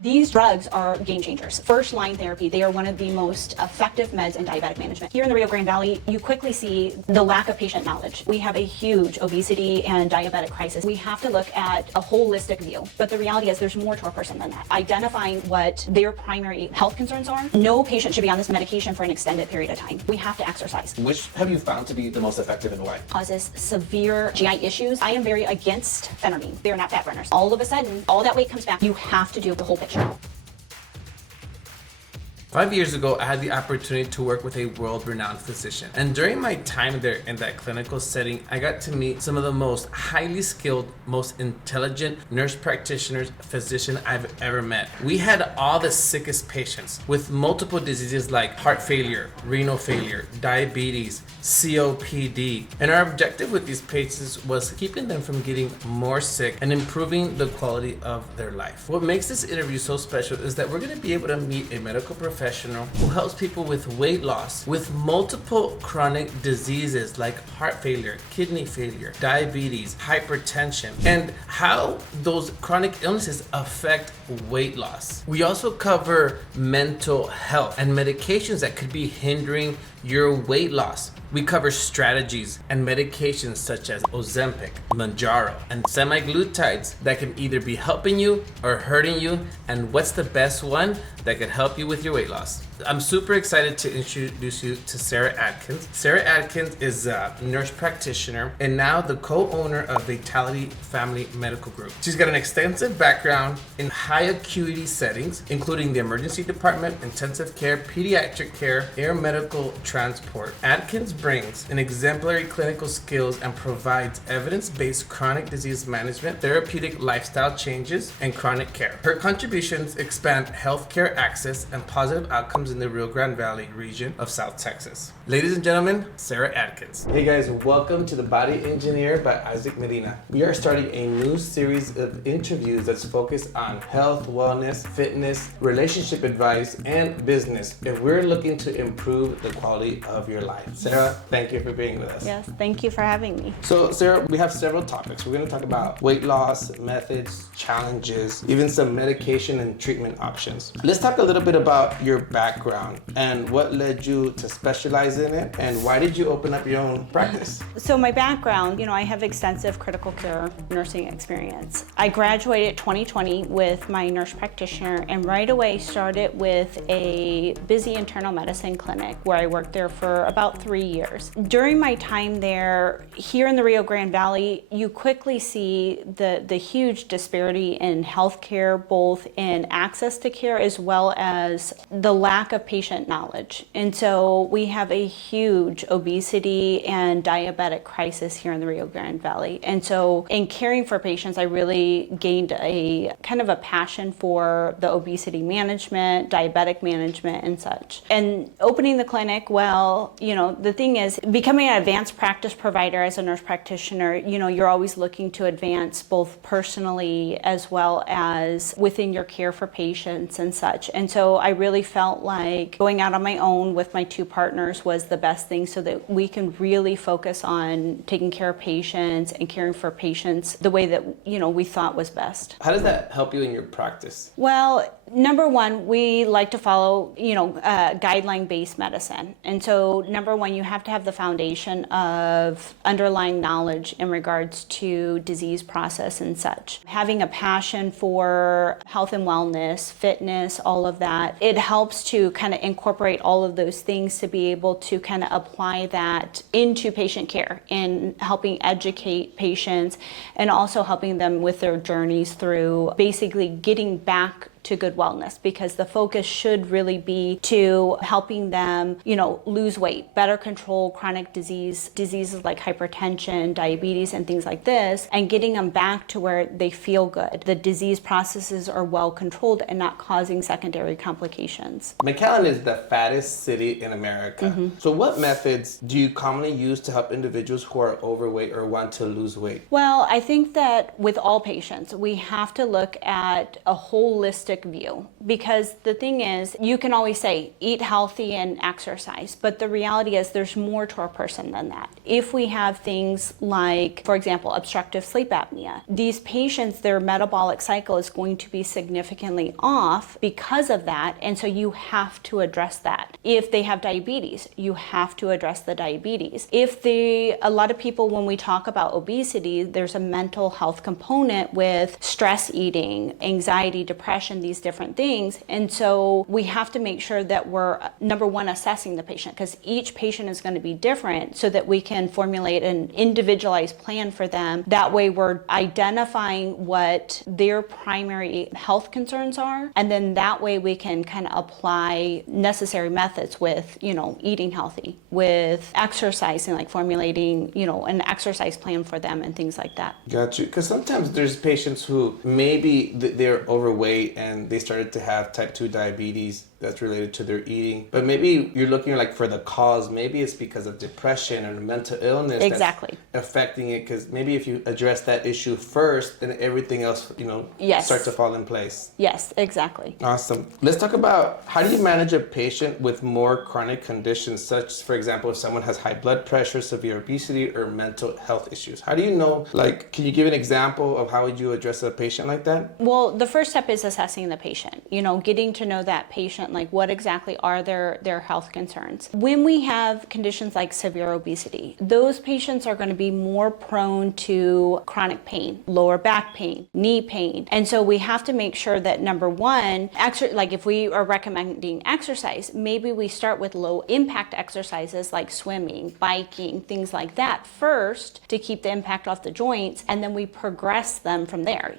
These drugs are game changers. First line therapy, they are one of the most effective meds in diabetic management. Here in the Rio Grande Valley, you quickly see the lack of patient knowledge. We have a huge obesity and diabetic crisis. We have to look at a holistic view, but the reality is there's more to a person than that. Identifying what their primary health concerns are. No patient should be on this medication for an extended period of time. We have to exercise. Which have you found to be the most effective and why? Causes severe GI issues. I am very against phentermine. They're not fat burners. All of a sudden, all that weight comes back. You have to do the whole picture. 5 years ago, I had the opportunity to work with a world-renowned physician. And during my time there in that clinical setting, I got to meet some of the most highly skilled, most intelligent nurse practitioners, physicians I've ever met. We had all the sickest patients with multiple diseases like heart failure, renal failure, diabetes, COPD. And our objective with these patients was keeping them from getting more sick and improving the quality of their life. What makes this interview so special is that we're going to be able to meet a medical professional who helps people with weight loss, with multiple chronic diseases like heart failure, kidney failure, diabetes, hypertension, and how those chronic illnesses affect weight loss. We also cover mental health and medications that could be hindering your weight loss. We cover strategies and medications such as Ozempic, Mounjaro, and semaglutides that can either be helping you or hurting you, and what's the best one that could help you with your weight loss. I'm super excited to introduce you to Sarah Adkins. Sarah Adkins is a nurse practitioner and now the co-owner of Vitality Family Medical Group. She's got an extensive background in high acuity settings, including the emergency department, intensive care, pediatric care, air medical transport. Adkins brings an exemplary clinical skills and provides evidence-based chronic disease management, therapeutic lifestyle changes, and chronic care. Her contributions expand healthcare access and positive outcomes in the Rio Grande Valley region of South Texas. Ladies and gentlemen, Sarah Adkins. Hey guys, welcome to The Body Engineer by Isaac Medina. We are starting a new series of interviews that's focused on health, wellness, fitness, relationship advice, and business. And we're looking to improve the quality of your life. Sarah, thank you for being with us. Yes, thank you for having me. So Sarah, we have several topics. We're going to talk about weight loss, methods, challenges, even some medication and treatment options. Let's talk a little bit about your background and what led you to specialize in it, and why did you open up your own practice? So my background, I have extensive critical care nursing experience. I graduated 2020 with my nurse practitioner and right away started with a busy internal medicine clinic where I worked there for about 3 years. During my time there, here in the Rio Grande Valley, you quickly see the huge disparity in healthcare, both in access to care as well as the lack of patient knowledge. And so we have a huge obesity and diabetic crisis here in the Rio Grande Valley. And so in caring for patients, I really gained a kind of a passion for the obesity management, diabetic management, and such. And opening the clinic, well, the thing is, becoming an advanced practice provider as a nurse practitioner, you're always looking to advance both personally as well as within your care for patients and such. And so I really felt like going out on my own with my two partners was the best thing so that we can really focus on taking care of patients and caring for patients the way that, we thought was best. How does that help you in your practice? Well, number one, we like to follow, guideline-based medicine. And so number one, you have to have the foundation of underlying knowledge in regards to disease process and such. Having a passion for health and wellness, fitness, all of that, it helps to kind of incorporate all of those things to be able to kind of apply that into patient care and helping educate patients and also helping them with their journeys through basically getting back to good wellness, because the focus should really be to helping them, lose weight, better control chronic diseases like hypertension, diabetes, and things like this, and getting them back to where they feel good. The disease processes are well controlled and not causing secondary complications. McAllen is the fattest city in America. Mm-hmm. So what methods do you commonly use to help individuals who are overweight or want to lose weight? Well, I think that with all patients, we have to look at a holistic holistic view, because the thing is, you can always say eat healthy and exercise, but the reality is there's more to a person than that. If we have things like, for example, obstructive sleep apnea, these patients, their metabolic cycle is going to be significantly off because of that, and so you have to address that. If they have diabetes, you have to address the diabetes. A lot of people, when we talk about obesity, there's a mental health component with stress eating, anxiety, depression, these different things. And so we have to make sure that we're, number one, assessing the patient, because each patient is going to be different, so that we can formulate an individualized plan for them. That way we're identifying what their primary health concerns are, and then that way we can kind of apply necessary methods with, eating healthy, with exercising, like formulating, an exercise plan for them and things like that. Got you. Because sometimes there's patients who maybe they're overweight and they started to have type 2 diabetes that's related to their eating, but maybe you're looking like for the cause. Maybe it's because of depression or mental illness Exactly. that's affecting it, because maybe if you address that issue first, then everything else Yes. starts to fall in place. Yes, exactly. Awesome. Let's talk about, how do you manage a patient with more chronic conditions, such, for example, if someone has high blood pressure, severe obesity, or mental health issues? How do you know, can you give an example of how would you address a patient like that? Well, the first step is assessing the patient, getting to know that patient, like what exactly are their health concerns. When we have conditions like severe obesity, those patients are going to be more prone to chronic pain, lower back pain, knee pain. And so we have to make sure that, number one, if we are recommending exercise, maybe we start with low impact exercises like swimming, biking, things like that first, to keep the impact off the joints, and then we progress them from there.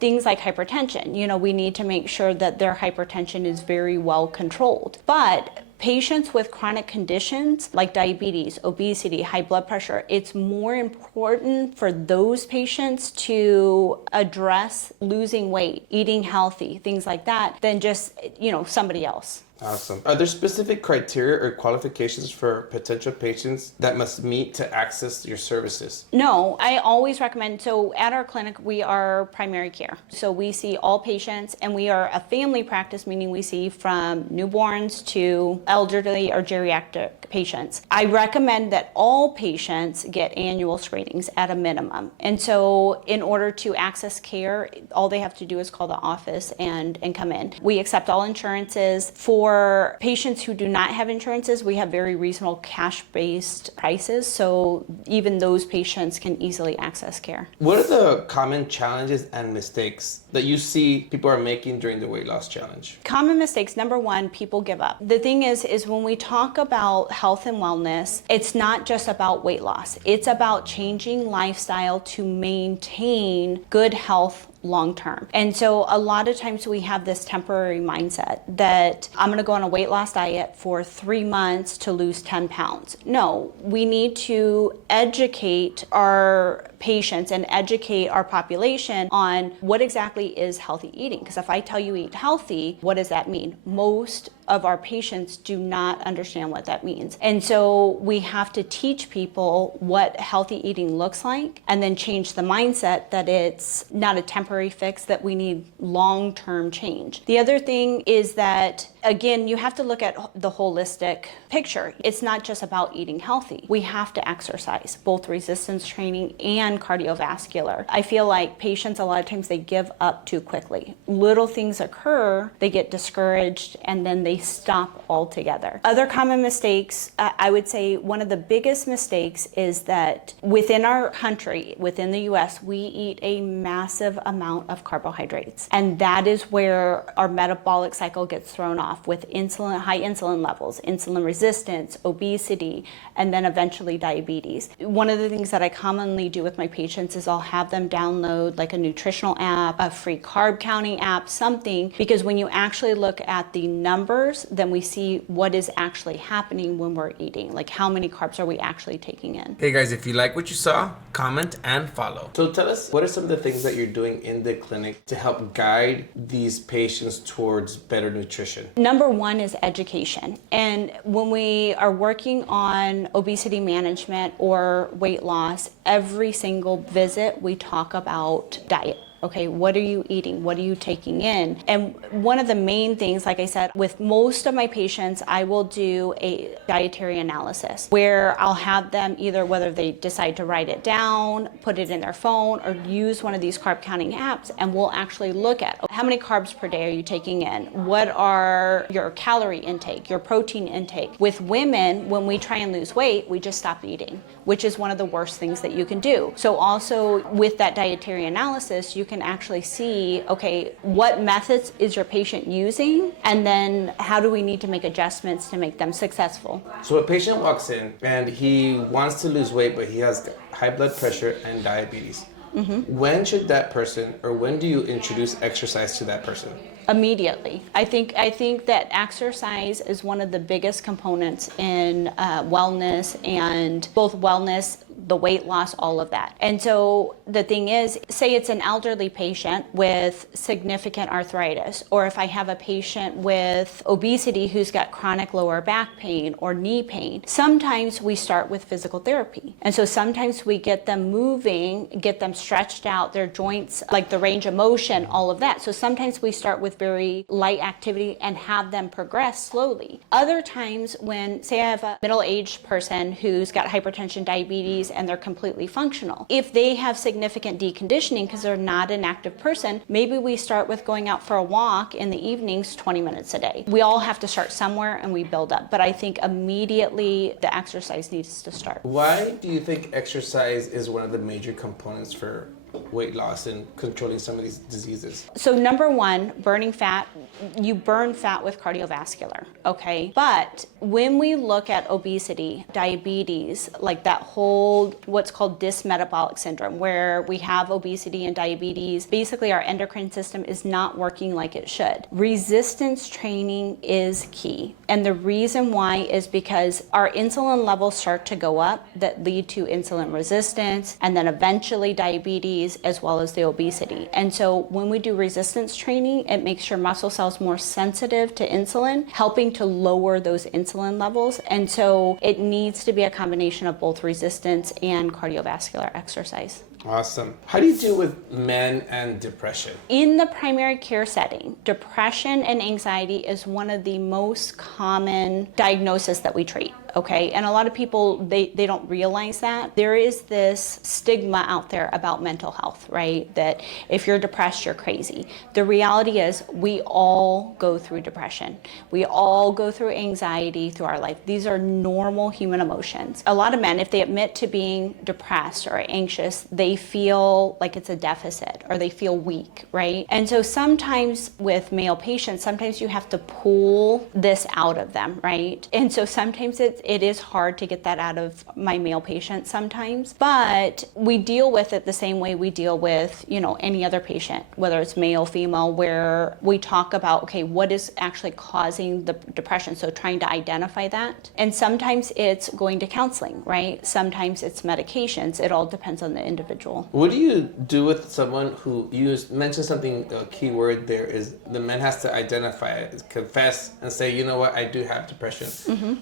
Things like hypertension, we need to make sure that their hypertension is very well controlled. But patients with chronic conditions like diabetes, obesity, high blood pressure, it's more important for those patients to address losing weight, eating healthy, things like that, than just, somebody else. Awesome. Are there specific criteria or qualifications for potential patients that must meet to access your services? No, I always recommend, so at our clinic, we are primary care. So we see all patients, and we are a family practice, meaning we see from newborns to elderly or geriatric patients. I recommend that all patients get annual screenings at a minimum. And so in order to access care, all they have to do is call the office and come in. We accept all insurances. For patients who do not have insurances, we have very reasonable cash-based prices, so even those patients can easily access care. What are the common challenges and mistakes that you see people are making during the weight loss challenge? Common mistakes, number one, people give up. The thing is when we talk about health and wellness, it's not just about weight loss. It's about changing lifestyle to maintain good health long term. And so a lot of times we have this temporary mindset that I'm going to go on a weight loss diet for 3 months to lose 10 pounds. No, we need to educate our patients and educate our population on what exactly is healthy eating. Because if I tell you eat healthy, what does that mean? Most of our patients do not understand what that means. And so we have to teach people what healthy eating looks like, and then change the mindset that it's not a temporary fix, that we need long-term change. The other thing is that, again, you have to look at the holistic picture. It's not just about eating healthy. We have to exercise, both resistance training and cardiovascular. I feel like patients, a lot of times, they give up too quickly. Little things occur, they get discouraged, and then they stop altogether. Other common mistakes, I would say one of the biggest mistakes is that within our country, within the US, we eat a massive amount of carbohydrates. And that is where our metabolic cycle gets thrown off with high insulin levels, insulin resistance, obesity, and then eventually diabetes. One of the things that I commonly do with my patients is I'll have them download like a nutritional app, a free carb counting app, something, because when you actually look at the numbers, then we see what is actually happening when we're eating, like how many carbs are we actually taking in. Hey guys, if you like what you saw, comment and follow. So tell us, what are some of the things that you're doing in the clinic to help guide these patients towards better nutrition? Number one is education. And when we are working on obesity management or weight loss, every single visit we talk about diet. Okay, what are you eating? What are you taking in? And one of the main things, like I said, with most of my patients, I will do a dietary analysis where I'll have them either, whether they decide to write it down, put it in their phone, or use one of these carb counting apps, and we'll actually look at how many carbs per day are you taking in? What are your calorie intake, your protein intake? With women, when we try and lose weight, we just stop eating, which is one of the worst things that you can do. So also with that dietary analysis, you can actually see, okay, what methods is your patient using? And then how do we need to make adjustments to make them successful? So a patient walks in and he wants to lose weight, but he has high blood pressure and diabetes. When should that person, or when do you introduce exercise to that person? Immediately. I think that exercise is one of the biggest components in wellness, and both wellness, the weight loss, all of that. And so the thing is, say it's an elderly patient with significant arthritis, or if I have a patient with obesity who's got chronic lower back pain or knee pain, sometimes we start with physical therapy. And so sometimes we get them moving, get them stretched out, their joints, like the range of motion, all of that. So sometimes we start with very light activity and have them progress slowly. Other times when, say I have a middle-aged person who's got hypertension, diabetes, and they're completely functional. If they have significant deconditioning because they're not an active person, maybe we start with going out for a walk in the evenings 20 minutes a day. We all have to start somewhere and we build up, but I think immediately the exercise needs to start. Why do you think exercise is one of the major components for weight loss and controlling some of these diseases? So number one, burning fat, you burn fat with cardiovascular, okay? But when we look at obesity, diabetes, like that whole, what's called dysmetabolic syndrome, where we have obesity and diabetes, basically our endocrine system is not working like it should. Resistance training is key. And the reason why is because our insulin levels start to go up that lead to insulin resistance, and then eventually diabetes, as well as the obesity. And so when we do resistance training, it makes your muscle cells more sensitive to insulin, helping to lower those insulin levels. And so it needs to be a combination of both resistance and cardiovascular exercise. Awesome. How do you deal with men and depression? In the primary care setting, depression and anxiety is one of the most common diagnoses that we treat. Okay, and a lot of people, they don't realize that. There is this stigma out there about mental health, right? That if you're depressed, you're crazy. The reality is we all go through depression. We all go through anxiety through our life. These are normal human emotions. A lot of men, if they admit to being depressed or anxious, they feel like it's a deficit or they feel weak, right? And so sometimes with male patients, sometimes you have to pull this out of them, right? And so sometimes it is hard to get that out of my male patients sometimes, but we deal with it the same way we deal with, any other patient, whether it's male, female, where we talk about, okay, what is actually causing the depression? So trying to identify that. And sometimes it's going to counseling, right? Sometimes it's medications. It all depends on the individual. What do you do with someone who, you mentioned something, a key word there is the man has to identify it, confess, and say, you know what, I do have depression.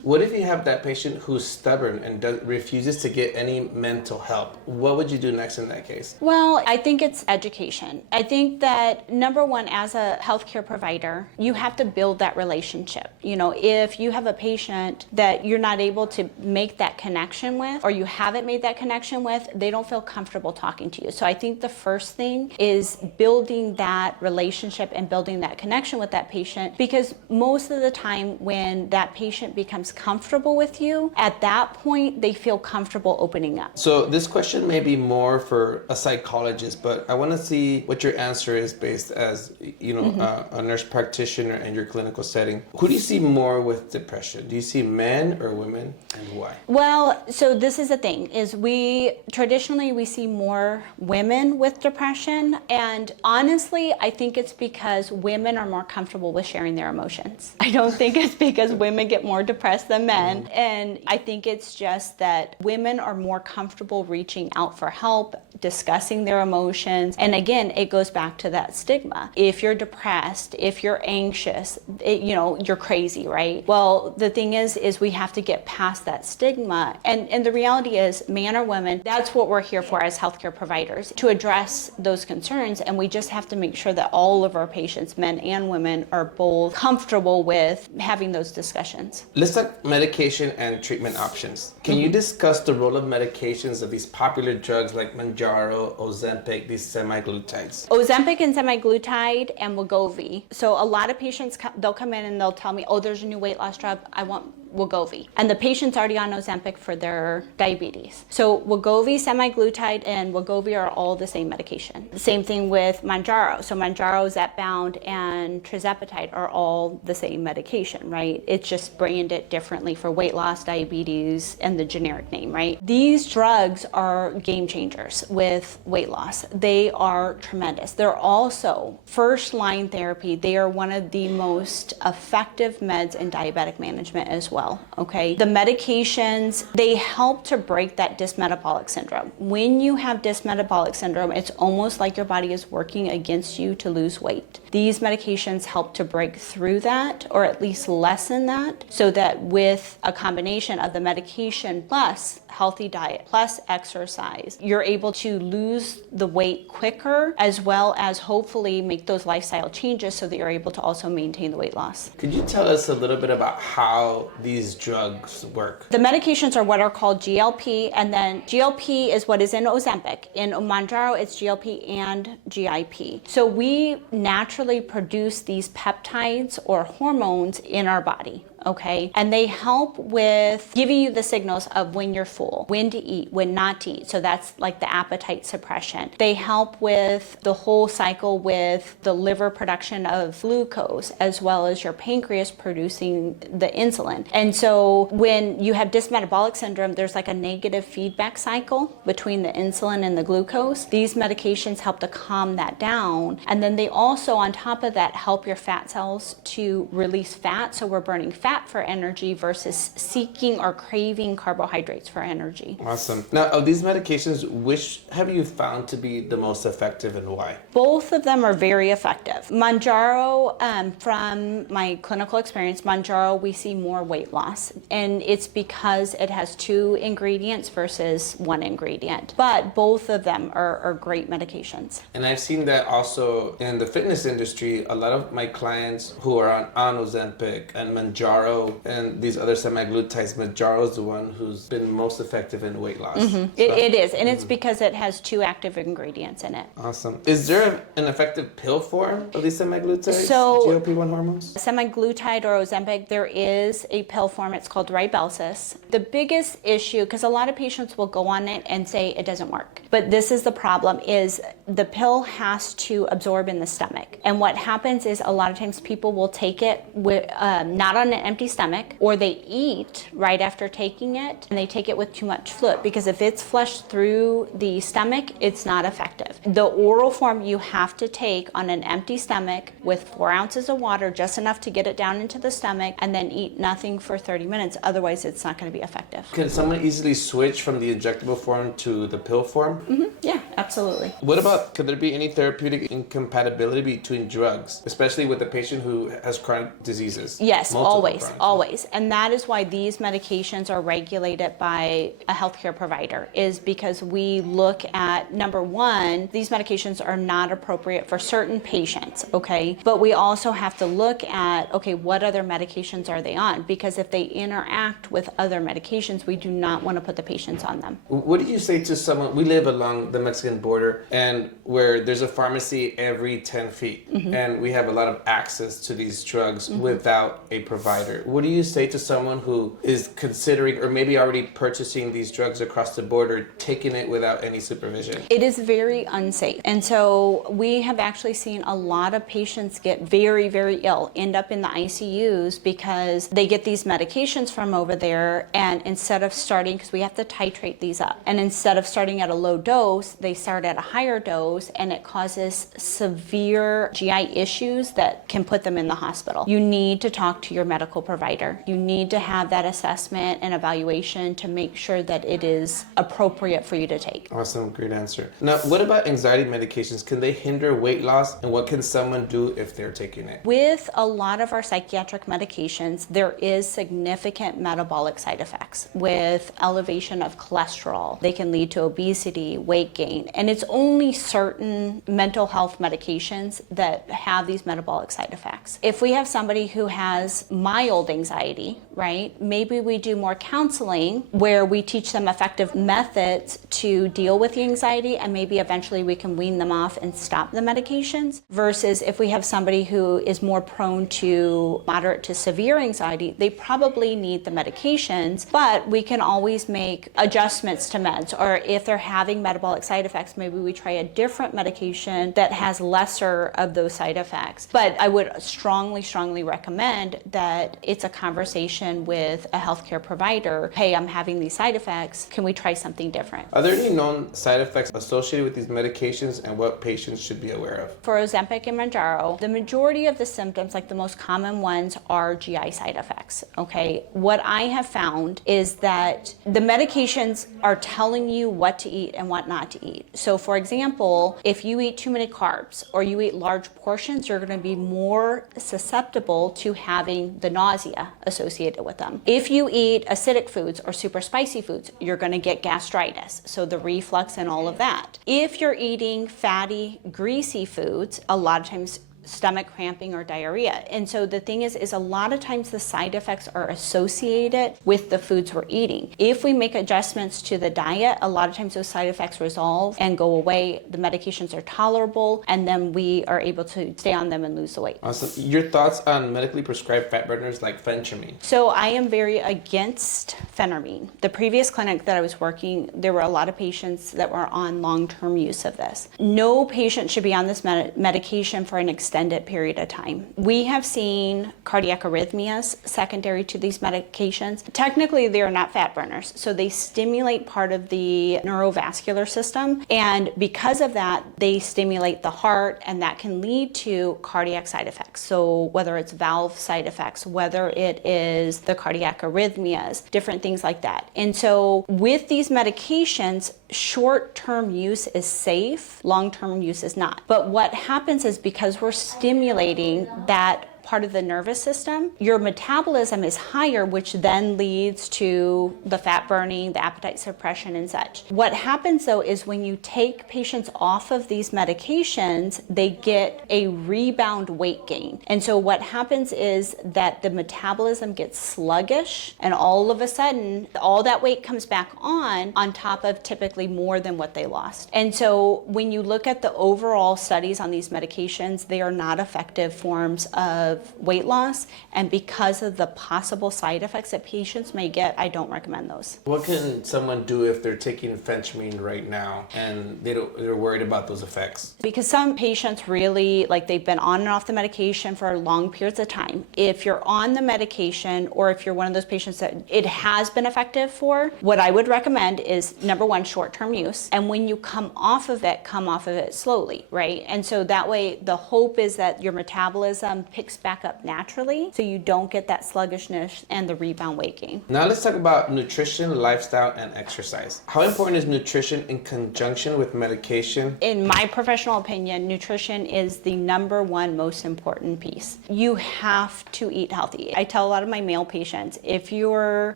What if you have that patient who's stubborn and refuses to get any mental help? What would you do next in that case? Well, I think it's education. I think that number one, as a healthcare provider, you have to build that relationship. If you have a patient that you're not able to make that connection with, or you haven't made that connection with, they don't feel comfortable talking to you. So I think the first thing is building that relationship and building that connection with that patient, because most of the time when that patient becomes comfortable with you, at that point they feel comfortable opening up. So this question may be more for a psychologist, but I want to see what your answer is based as a nurse practitioner in your clinical setting. Who do you see more with depression? Do you see men or women, and why? Well, so this is the thing, is we traditionally see more women with depression, and honestly I think it's because women are more comfortable with sharing their emotions. I don't think it's because women get more depressed than men. And I think it's just that women are more comfortable reaching out for help, discussing their emotions. And again, it goes back to that stigma. If you're depressed, if you're anxious, you're crazy, right? Well, the thing is we have to get past that stigma. And the reality is, man or woman, that's what we're here for as healthcare providers to address those concerns. And we just have to make sure that all of our patients, men and women, are both comfortable with having those discussions. Let's talk medication and treatment options. Can you discuss the role of medications of these popular drugs like Mounjaro, Ozempic, these semaglutides? Ozempic and semaglutide and Wegovy. So a lot of patients, they'll come in and they'll tell me, oh, there's a new weight loss drug, I want Wegovy. And the patient's already on Ozempic for their diabetes. So Wegovy, semaglutide, and Wegovy are all the same medication. The same thing with Mounjaro. So Mounjaro, Zepbound, and tirzepatide are all the same medication, right? It's just branded differently for weight loss, diabetes, and the generic name, right? These drugs are game changers with weight loss. They are tremendous. They're also first-line therapy. They are one of the most effective meds in diabetic management as well. Okay, the medications, they help to break that dysmetabolic syndrome. When you have dysmetabolic syndrome, it's almost like your body is working against you to lose weight. These medications help to break through that, or at least lessen that, so that with a combination of the medication plus healthy diet plus exercise, you're able to lose the weight quicker, as well as hopefully make those lifestyle changes so that you're able to also maintain the weight loss. Could you tell us a little bit about how these drugs work? The medications are what are called GLP, and then GLP is what is in Ozempic. In Mounjaro, it's GLP and GIP. So we naturally produce these peptides or hormones in our body. Okay, and they help with giving you the signals of when you're full, when to eat, when not to eat. So that's like the appetite suppression. They help with the whole cycle with the liver production of glucose, as well as your pancreas producing the insulin. And so when you have dysmetabolic syndrome, there's like a negative feedback cycle between the insulin and the glucose. These medications help to calm that down. And then they also, on top of that, help your fat cells to release fat. So we're burning fat for energy versus seeking or craving carbohydrates for energy. Awesome. Now, of these medications, which have you found to be the most effective and why? Both of them are very effective. Mounjaro, from my clinical experience, Mounjaro, we see more weight loss, and it's because it has 2 ingredients versus 1 ingredient. But both of them are great medications. And I've seen that also in the fitness industry. A lot of my clients who are on Ozempic and Mounjaro and these other semaglutides, Mounjaro is the one who's been most effective in weight loss. It is, and it's because it has 2 active ingredients in it. Awesome. Is there an effective pill form of these semaglutides, So- GLP-1 hormones? Semaglutide or Ozempic, there is a pill form. It's called Rybelsus. The biggest issue, because a lot of patients will go on it and say it doesn't work, but this is the problem, is the pill has to absorb in the stomach. And what happens is a lot of times people will take it with, not on an empty stomach, or they eat right after taking it, and they take it with too much fluid, because if it's flushed through the stomach, it's not effective. The oral form you have to take on an empty stomach with 4 ounces of water, just enough to get it down into the stomach, and then eat nothing for 30 minutes. Otherwise, it's not going to be effective. Can someone easily switch from the injectable form to the pill form? Yeah, absolutely. What about, could there be any therapeutic incompatibility between drugs, especially with a patient who has chronic diseases? Yes, Multiple always, chronic always. And that is why these medications are regulated by a healthcare provider, is because we look at, number one, these medications are not appropriate for certain patients, okay? But we also have to look at, okay, what other medications are they on? Because if they interact with other medications, we do not want to put the patients on them. What do you say to someone, we live along the Mexican border, and where there's a pharmacy every 10 feet, and we have a lot of access to these drugs without a provider. What do you say to someone who is considering, or maybe already purchasing these drugs across the border, taking it without any supervision? It is very unsafe. And so we have actually seen a lot of patients get very, very ill, end up in the ICUs because they get these medications from over there, and instead of starting, because we have to titrate these up, and instead of starting at a low dose, they start at a higher dose, and it causes severe GI issues that can put them in the hospital. You need to talk to your medical provider. You need to have that assessment and evaluation to make sure that it is appropriate for you to take. Awesome, great answer. Now, what about anxiety medications? Can they hinder weight loss, and what can someone do if they're taking it? With a lot of our psychiatric medications, there is significant metabolic side effects with elevation of cholesterol. They can lead to obesity, weight gain, counseling, and it's only certain mental health medications that have these metabolic side effects. If we have somebody who has mild anxiety, right, maybe we do more counseling where we teach them effective methods to deal with the anxiety, and maybe eventually we can wean them off and stop the medications, versus if we have somebody who is more prone to moderate to severe anxiety, they probably need the medications, but we can always make adjustments to meds. Or if they're having metabolic side effects, maybe we try a different medication that has lesser of those side effects. But I would strongly recommend that it's a conversation with a healthcare provider. Hey, I'm having these side effects. Can we try something different? Are there any known side effects associated with these medications and what patients should be aware of? For Ozempic and Mounjaro, the majority of the symptoms, like the most common ones, are GI side effects, okay? What I have found is that the medications are telling you what to eat and what not to eat. So for example, if you eat too many carbs or you eat large portions, you're going to be more susceptible to having the nausea associated with them. If you eat acidic foods or super spicy foods, you're going to get gastritis, so the reflux and all of that. If you're eating fatty, greasy foods, a lot of times stomach cramping or diarrhea. And so the thing is a lot of times the side effects are associated with the foods we're eating. If we make adjustments to the diet, a lot of times those side effects resolve and go away. The medications are tolerable, and then we are able to stay on them and lose the weight. Awesome. Your thoughts on medically prescribed fat burners like phentermine? So I am very against phentermine. The previous clinic that I was working, there were a lot of patients that were on long-term use of this. No patient should be on this medication for an extended period of time. We have seen cardiac arrhythmias secondary to these medications. Technically, they are not fat burners, so they stimulate part of the neurovascular system, and because of that, they stimulate the heart, and that can lead to cardiac side effects. So whether it's valve side effects, whether it is the cardiac arrhythmias, different things like that. And so with these medications, short-term use is safe, long-term use is not. But what happens is, because we're stimulating that part of the nervous system, your metabolism is higher, which then leads to the fat burning, the appetite suppression, and such. What happens though is when you take patients off of these medications, they get a rebound weight gain. And so what happens is that the metabolism gets sluggish, and all of a sudden, all that weight comes back on top of typically more than what they lost. And so when you look at the overall studies on these medications, they are not effective forms of weight loss, and because of the possible side effects that patients may get, I don't recommend those. What can someone do if they're taking phentermine right now and they're worried about those effects? Because some patients really, like, they've been on and off the medication for long periods of time. If you're on the medication, or if you're one of those patients that it has been effective for, what I would recommend is, number one, short-term use, and when you come off of it slowly, right? And so that way, the hope is that your metabolism picks back up naturally, so you don't get that sluggishness and the rebound weight gain. Now let's talk about nutrition, lifestyle, and exercise. How important is nutrition in conjunction with medication? In my professional opinion, nutrition is the number one most important piece. You have to eat healthy. I tell a lot of my male patients, if you're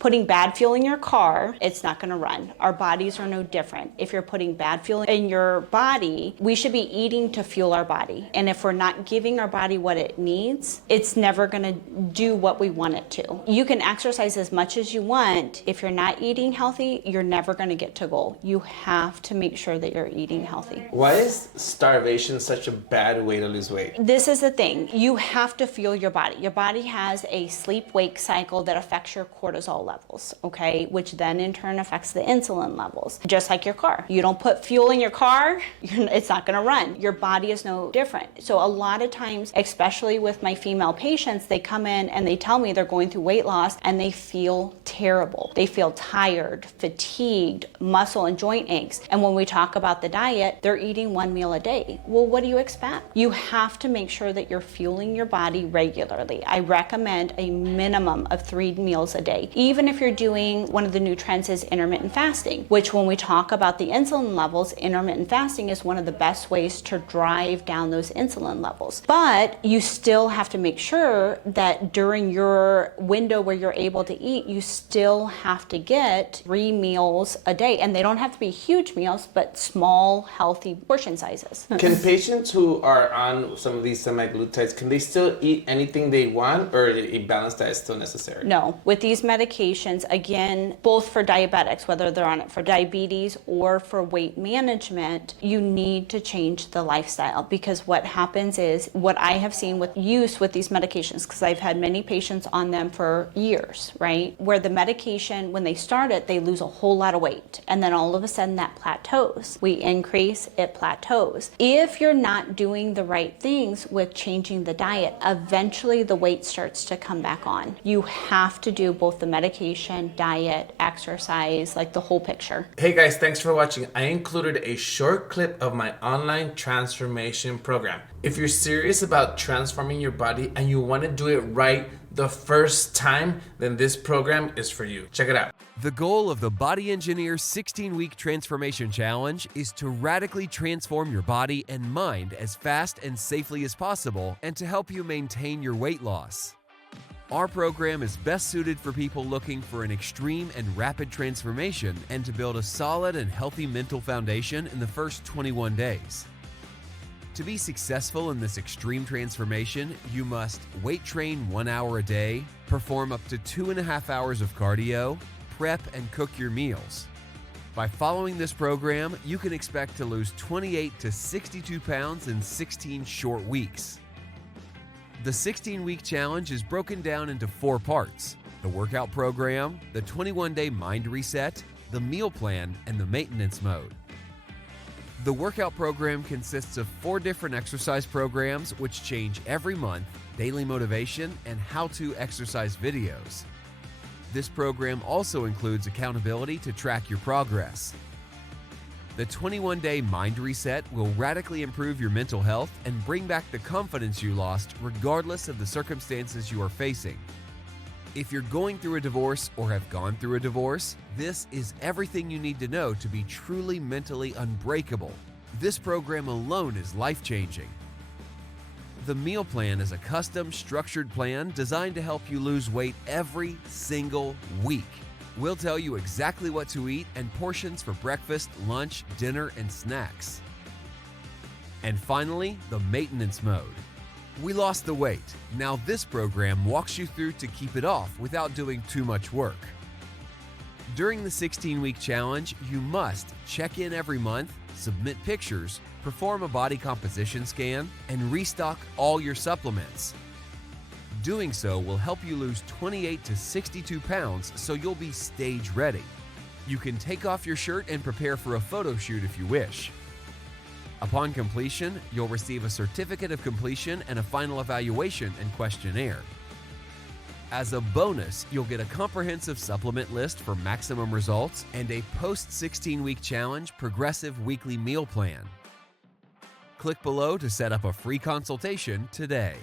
putting bad fuel in your car, it's not going to run. Our bodies are no different. If you're putting bad fuel in your body, we should be eating to fuel our body. And if we're not giving our body what it needs, it's never going to do what we want it to. You can exercise as much as you want. If you're not eating healthy, you're never going to get to goal. You have to make sure that you're eating healthy. Why is starvation such a bad way to lose weight? This is the thing. You have to fuel your body. Your body has a sleep-wake cycle that affects your cortisol levels, okay? Which then in turn affects the insulin levels. Just like your car. You don't put fuel in your car, it's not going to run. Your body is no different. So a lot of times, especially with my female patients, they come in and they tell me they're going through weight loss and they feel terrible. They feel tired, fatigued, muscle and joint aches. And when we talk about the diet, they're eating one meal a day. Well, what do you expect? You have to make sure that you're fueling your body regularly. I recommend a minimum of 3 meals a day. Even if you're doing, one of the new trends is intermittent fasting, which when we talk about the insulin levels, intermittent fasting is one of the best ways to drive down those insulin levels. But you still have to make sure that during your window where you're able to eat, you still have to get 3 meals a day. And they don't have to be huge meals, but small, healthy portion sizes. Can patients who are on some of these semaglutides, can they still eat anything they want, or a balanced diet is still necessary? No. With these medications, again, both for diabetics, whether they're on it for diabetes or for weight management, you need to change the lifestyle, because what happens is, what I have seen with use with these medications, because I've had many patients on them for years, right, where the medication, when they start it, they lose a whole lot of weight, and then all of a sudden that plateaus. We increase, it plateaus. If you're not doing the right things with changing the diet, eventually the weight starts to come back on. You have to do both the medication, diet, exercise, like the whole picture. Hey guys, thanks for watching. I included a short clip of my online transformation program. If you're serious about transforming your body and you want to do it right the first time, then this program is for you. Check it out. The goal of the Body Engineer 16-Week Transformation Challenge is to radically transform your body and mind as fast and safely as possible, and to help you maintain your weight loss. Our program is best suited for people looking for an extreme and rapid transformation, and to build a solid and healthy mental foundation in the first 21 days. To be successful in this extreme transformation, you must weight train 1 hour a day, perform up to 2.5 hours of cardio, prep and cook your meals. By following this program, you can expect to lose 28 to 62 pounds in 16 short weeks. The 16-week challenge is broken down into 4 parts: the workout program, the 21-day mind reset, the meal plan, and the maintenance mode. The workout program consists of 4 different exercise programs which change every month, daily motivation, and how-to exercise videos. This program also includes accountability to track your progress. The 21-day mind reset will radically improve your mental health and bring back the confidence you lost regardless of the circumstances you are facing. If you're going through a divorce or have gone through a divorce, this is everything you need to know to be truly mentally unbreakable. This program alone is life-changing. The meal plan is a custom, structured plan designed to help you lose weight every single week. We'll tell you exactly what to eat and portions for breakfast, lunch, dinner, and snacks. And finally, the maintenance mode. We lost the weight. Now this program walks you through to keep it off without doing too much work. During the 16-week challenge, you must check in every month, submit pictures, perform a body composition scan, and restock all your supplements. Doing so will help you lose 28 to 62 pounds, so you'll be stage ready. You can take off your shirt and prepare for a photo shoot if you wish. Upon completion, you'll receive a certificate of completion and a final evaluation and questionnaire. As a bonus, you'll get a comprehensive supplement list for maximum results and a post-16-week challenge progressive weekly meal plan. Click below to set up a free consultation today.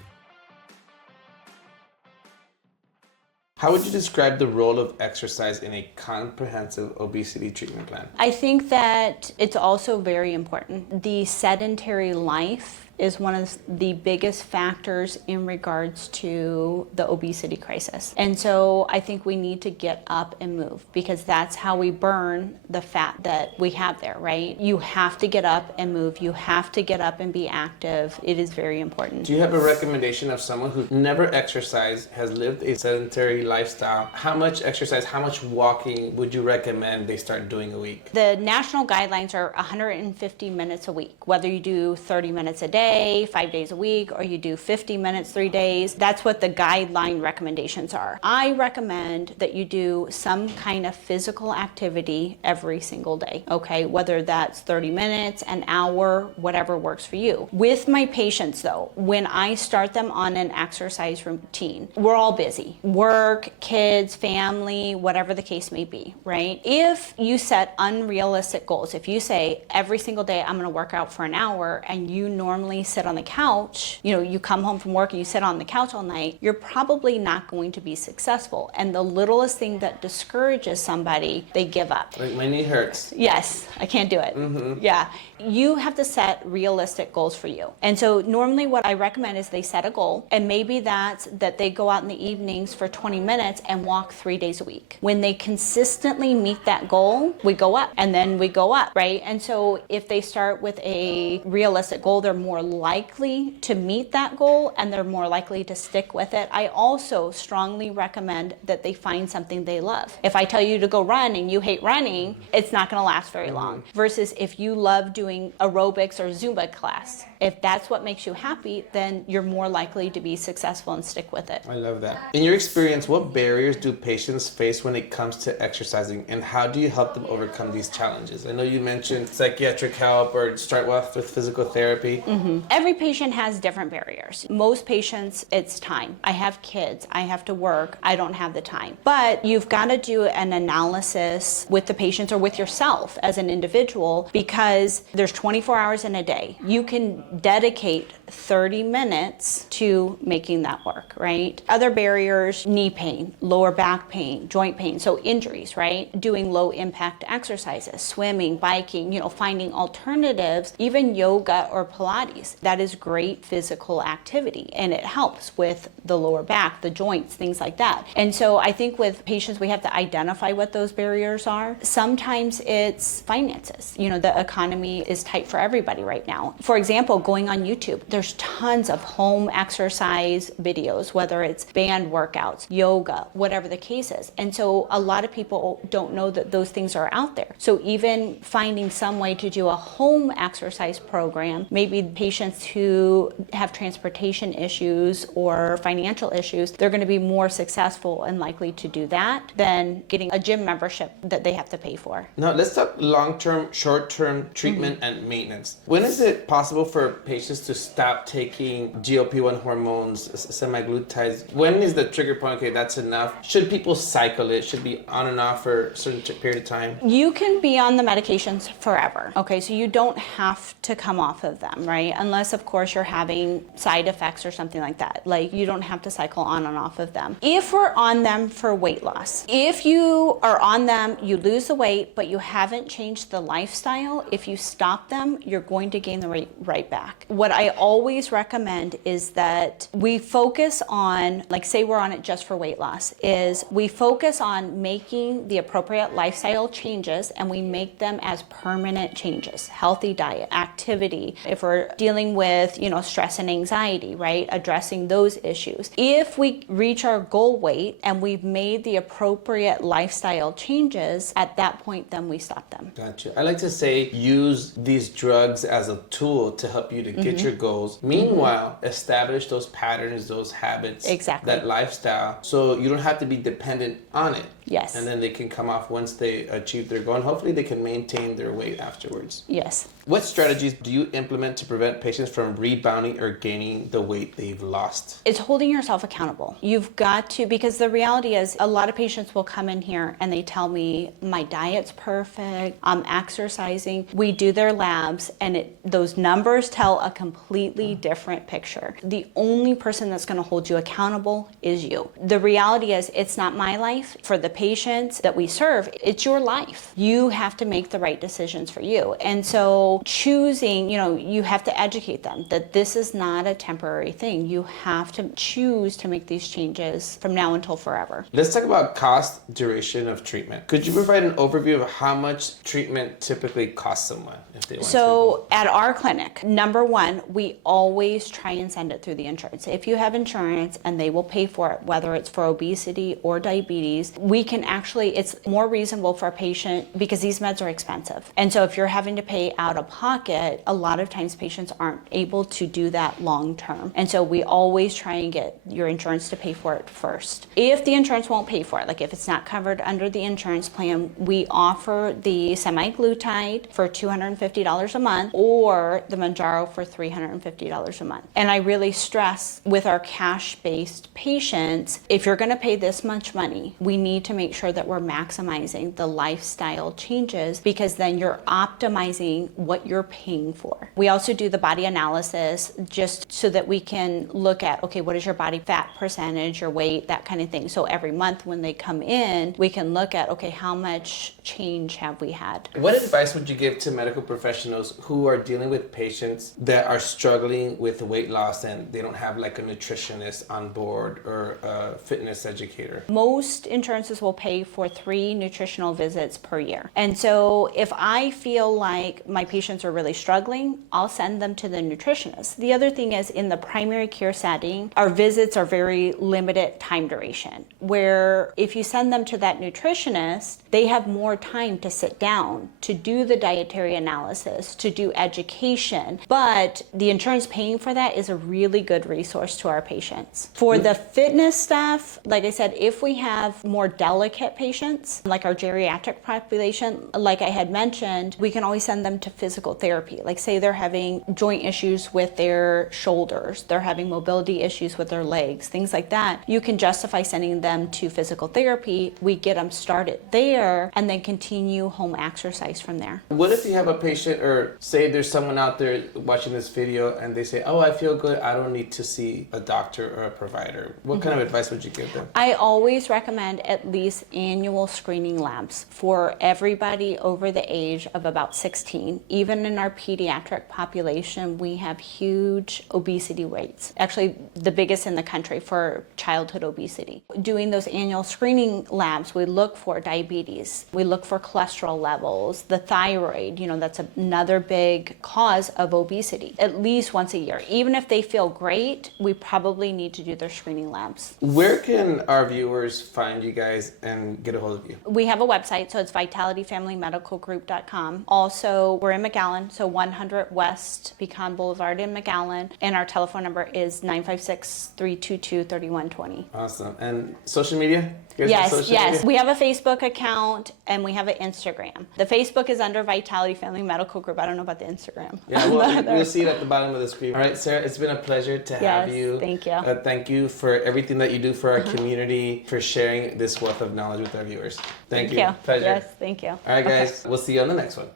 How would you describe the role of exercise in a comprehensive obesity treatment plan? I think that it's also very important. The sedentary life is one of the biggest factors in regards to the obesity crisis. And so I think we need to get up and move, because that's how we burn the fat that we have there, right? You have to get up and move. You have to get up and be active. It is very important. Do you have a recommendation of someone who never exercised, has lived a sedentary lifestyle? How much exercise, how much walking would you recommend they start doing a week? The national guidelines are 150 minutes a week, whether you do 30 minutes a day, 5 days a week, or you do 50 minutes, 3 days. That's what the guideline recommendations are. I recommend that you do some kind of physical activity every single day, okay? Whether that's 30 minutes, an hour, whatever works for you. With my patients though, when I start them on an exercise routine, we're all busy. Work, kids, family, whatever the case may be, right? If you set unrealistic goals, if you say every single day I'm gonna work out for an hour, and you normally normally sit on the couch, you come home from work and you sit on the couch all night, you're probably not going to be successful. And the littlest thing that discourages somebody, they give up. Like, my knee hurts. Yes, I can't do it. Yeah. You have to set realistic goals for you. And so normally what I recommend is they set a goal, and maybe that's that they go out in the evenings for 20 minutes and walk 3 days a week. When they consistently meet that goal, we go up and then we go up, right? And so if they start with a realistic goal, they're more likely to meet that goal and they're more likely to stick with it. I also strongly recommend that they find something they love. If I tell you to go run and you hate running, it's not going to last very long. Versus if you love doing aerobics or Zumba class, if that's what makes you happy, then you're more likely to be successful and stick with it. I love that. In your experience, what barriers do patients face when it comes to exercising, and how do you help them overcome these challenges? I know you mentioned psychiatric help or start with physical therapy. Every patient has different barriers. Most patients, it's time. I have kids, I have to work, I don't have the time. But you've got to do an analysis with the patients or with yourself as an individual, because there's 24 hours in a day. You can dedicate 30 minutes to making that work, right? Other barriers, knee pain, lower back pain, joint pain, so injuries, right? Doing low impact exercises, swimming, biking, finding alternatives, even yoga or Pilates. That is great physical activity, and it helps with the lower back, the joints, things like that. And so I think with patients, we have to identify what those barriers are. Sometimes it's finances. The economy is tight for everybody right now. For example, going on YouTube, there's tons of home exercise videos, whether it's band workouts, yoga, whatever the case is. And so a lot of people don't know that those things are out there. So even finding some way to do a home exercise program, maybe patients who have transportation issues or financial issues, they're going to be more successful and likely to do that than getting a gym membership that they have to pay for. Now, let's talk long-term, short-term treatment and maintenance. When is it possible for patients to stop taking GLP-1 hormones, semaglutides? When is the trigger point? Okay, that's enough. Should people cycle it? Should be on and off for a certain period of time? You can be on the medications forever. Okay, so you don't have to come off of them, right? Unless, of course, you're having side effects or something like that. Like, you don't have to cycle on and off of them. If we're on them for weight loss, if you are on them, you lose the weight, but you haven't changed the lifestyle, if you stop them, you're going to gain the weight right back. What I always recommend is that we focus on, like, say we're on it just for weight loss, is we focus on making the appropriate lifestyle changes, and we make them as permanent changes. Healthy diet, activity. If we're dealing with, stress and anxiety, right? Addressing those issues. If we reach our goal weight and we've made the appropriate lifestyle changes, at that point, then we stop them. Gotcha. I like to say use these drugs as a tool to help you to get your goals. Meanwhile, establish those patterns, those habits, that lifestyle, so you don't have to be dependent on it. Yes. And then they can come off once they achieve their goal, and hopefully they can maintain their weight afterwards. Yes. What strategies do you implement to prevent patients from rebounding or gaining the weight they've lost? It's holding yourself accountable. You've got to, because the reality is a lot of patients will come in here and they tell me, my diet's perfect, I'm exercising. We do their labs, and those numbers tell a completely different picture. The only person that's going to hold you accountable is you. The reality is, it's not my life. For the patients that we serve, it's your life. You have to make the right decisions for you. And so choosing, you have to educate them that this is not a temporary thing. You have to choose to make these changes from now until forever. Let's talk about cost, duration of treatment. Could you provide an overview of how much treatment typically costs someone if they want to? So at our clinic, number one, we always try and send it through the insurance. If you have insurance and they will pay for it, whether it's for obesity or diabetes, we can actually, it's more reasonable for a patient because these meds are expensive. And so if you're having to pay out of pocket, a lot of times patients aren't able to do that long term. And so we always try and get get your insurance to pay for it first. If the insurance won't pay for it, like if it's not covered under the insurance plan, we offer the semaglutide for $250 a month or the Mounjaro for $350 a month. And I really stress with our cash-based patients, if you're going to pay this much money, we need to make sure that we're maximizing the lifestyle changes, because then you're optimizing what you're paying for. We also do the body analysis just so that we can look at, okay, what is your body fat percentage, your weight, that kind of thing. So every month when they come in, we can look at, okay, how much change have we had? What advice would you give to medical professionals who are dealing with patients that are struggling with weight loss and they don't have like a nutritionist on board or a fitness educator? Most insurances will pay for 3 nutritional visits per year. And so if I feel like my patients are really struggling, I'll send them to the nutritionist. The other thing is, in the primary care setting, our visits are very limited time duration, where if you send them to that nutritionist, they have more time to sit down, to do the dietary analysis, to do education. But the insurance paying for that is a really good resource to our patients. For the fitness stuff, like I said, if we have more delicate patients, like our geriatric population, like I had mentioned, we can always send them to physical therapy. Like say they're having joint issues with their shoulders, they're having mobility issues with their legs, things like that. You can justify sending them to physical therapy. We get them started there and then continue home exercise from there. What if you have a patient, or say there's someone out there watching this video and they say, oh, I feel good, I don't need to see a doctor or a provider. What kind of advice would you give them? I always recommend at least annual screening labs for everybody over the age of about 16. Even in our pediatric population, we have huge obesity rates. Actually, the biggest in the country for childhood obesity. Doing those annual screening labs, we look for diabetes, we look for cholesterol levels, the thyroid, that's another big cause of obesity, at least once a year. Even if they feel great, we probably need to do their screening labs. Where can our viewers find you guys and get a hold of you? We have a website, so it's vitalityfamilymedicalgroup.com. Also, we're in McAllen, so 100 West Pecan Boulevard in McAllen, and our telephone number is 956-322-3120. Awesome. And social media? You guys have Yes, social yes. media? We have a Facebook account and we have an Instagram. The Facebook is under Vitality Family Medical Group. I don't know about the Instagram. Yeah, well, we'll see it at the bottom of the screen. All right, Sarah, it's been a pleasure to have you. Thank you. Thank you for everything that you do for our community, for sharing this wealth of knowledge with our viewers. Thank you. Thank you. Pleasure. Yes, thank you. All right, guys, we'll see you on the next one.